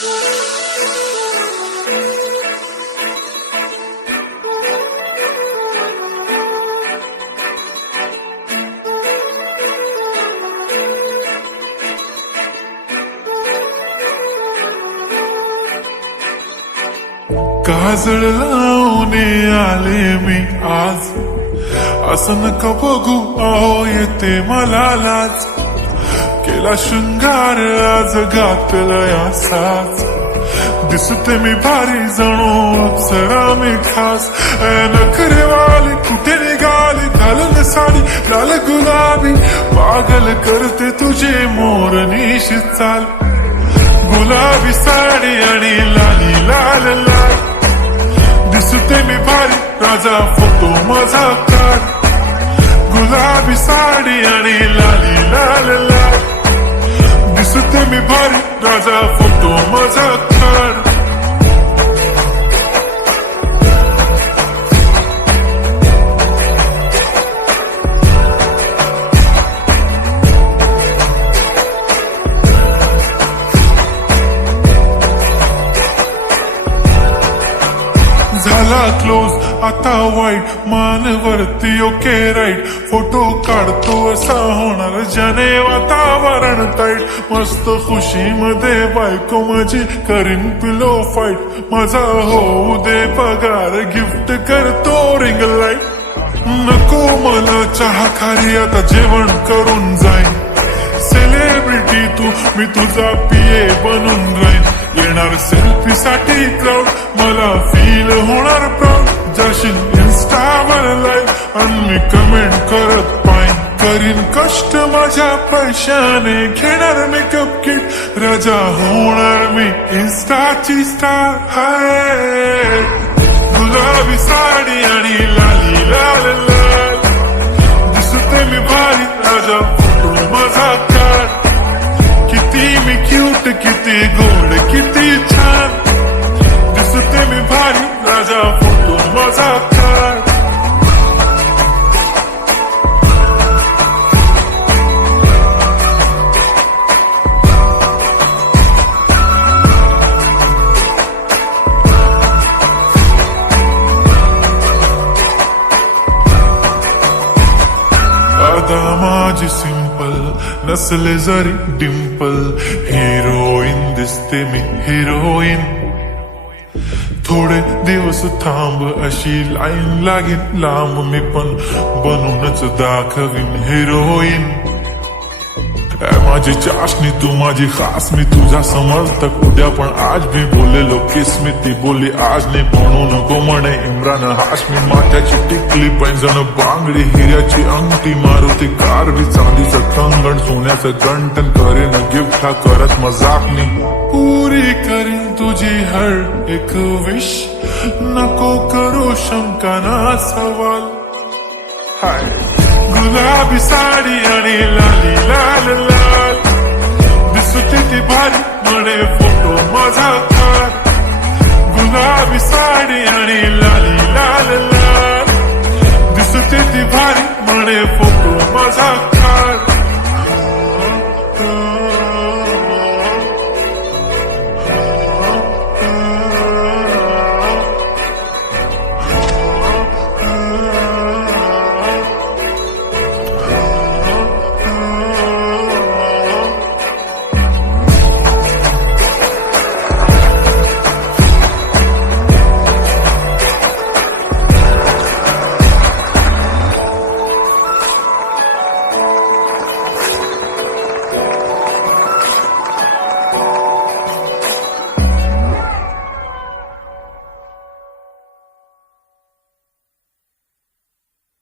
काजळ लावून आले मी आज, असं नका बघू अहो येते मला लाज. केला शृंगार आज घातलाय असाच, दिसते मी भारी जणू अप्सरा मी खास. नखरेवाली कुठे निघाली घालून साडी लाल गुलाबी, पागल करते तुझे मोरनीशी चाल. गुलाबी साडी आणि लाली लाल लाल, दिसते मी भारी राजा फोटो माझा काढ. गुलाबी साडी आणि लाली लाल लाल, दिसते मी भारी राजा फोटो माझा काढ. झाला क्लोज आता वाईट, मानवरती ओके राईट. फोटो काढतो असा होणार ज्याने वातावरण टाईट. मस्त खुशीमध्ये बायको माझी करीन पिलो फाईट. माझा होऊ दे पगार गिफ्ट करतो रिंग लाईट. नको मला चहा खारी आता जेवण करून जाईन. सेलिब्रिटी तू मी तुझा पिये बनून राहीन. येणार सेल्फी साठी क्राऊड मला फील होणार प्राऊड. जाशील इन्स्टावर लाईव्ह आणि मी कमेंट करत पाईन. करीन कष्ट माझ्या पैशाने घेणार मेकअप किट. राजा होणार मी इन्स्टाची स्टार. हाय गुलाबी साडी आणि लाली लाल लाल, दिसते मी भारी राजा फोटो माझा काढ. किती मी क्यूट किती गोड किती छान, दिसते मी भारी राजा फोटो माझा काढ. आता माझी सिंपल नसले जरी डिंपल, हिरोईन दिसते मी हिरोईन. थोडे दिवस थांब अशी लाईन लागेल लांब, मी पण बनूनच दाखवीन हिरोईन. माझी चाशनी तू माझी खास, मी तुझा समर्थक उद्या पण आज मी बोललेलो किस मी. ती बोलली आज नाही म्हणू नको म्हणे इम्रान हाशमी. माथ्याची टिकली पैंजण बांगडी हिऱ्याची अंगठी, मारुती कार बी चांदीचं कंगण सोन्याचं गंटन. करेन गिफ्ट हा करत मजाक मी. पुरी करीन तुझी हर एक विश, नको करू शंका ना सवाल. हाय गुलाबी साडी आणि लाली लाल लाल, दिसते ती भारी म्हणे फोटो माझा